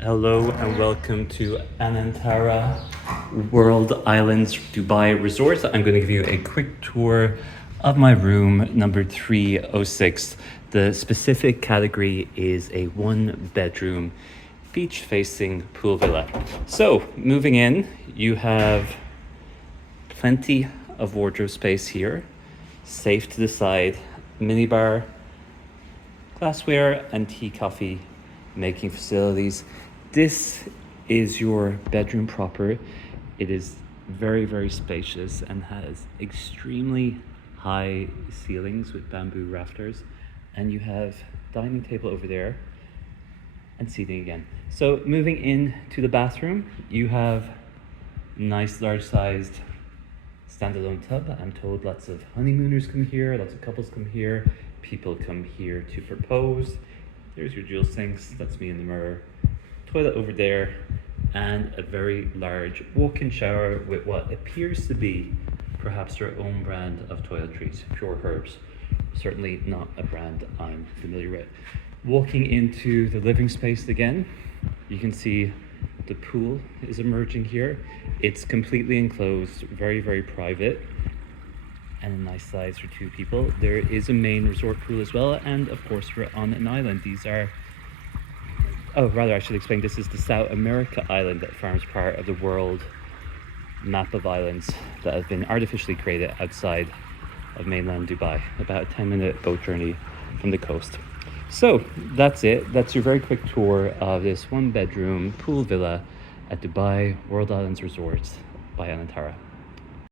Hello and welcome to Anantara World Islands Dubai Resort. I'm going to give you a quick tour of my room number 306. The specific category is a one bedroom beach facing pool villa. So moving in, you have plenty of wardrobe space here, safe to the side, minibar, glassware and tea coffee making facilities. This is your bedroom proper. It is very spacious and has extremely high ceilings with bamboo rafters, and you have dining table over there and seating again. So moving in to the bathroom, you have nice large sized standalone tub. I'm told lots of honeymooners come here, lots of couples come here, people come here to propose. There's your dual sinks, that's me in the mirror. Toilet over there, and a very large walk-in shower with what appears to be perhaps their own brand of toiletries, Pure Herbs. Certainly not a brand I'm familiar with. Walking into the living space again, you can see the pool is emerging here. It's completely enclosed, very private, and a nice size for two people. There is a main resort pool as well, and of course we're on an island. I should explain, this is the South America island that forms part of the world map of islands that have been artificially created outside of mainland Dubai, about a 10-minute boat journey from the coast. So that's it. That's your very quick tour of this one bedroom pool villa at Dubai World Islands Resort by Anantara.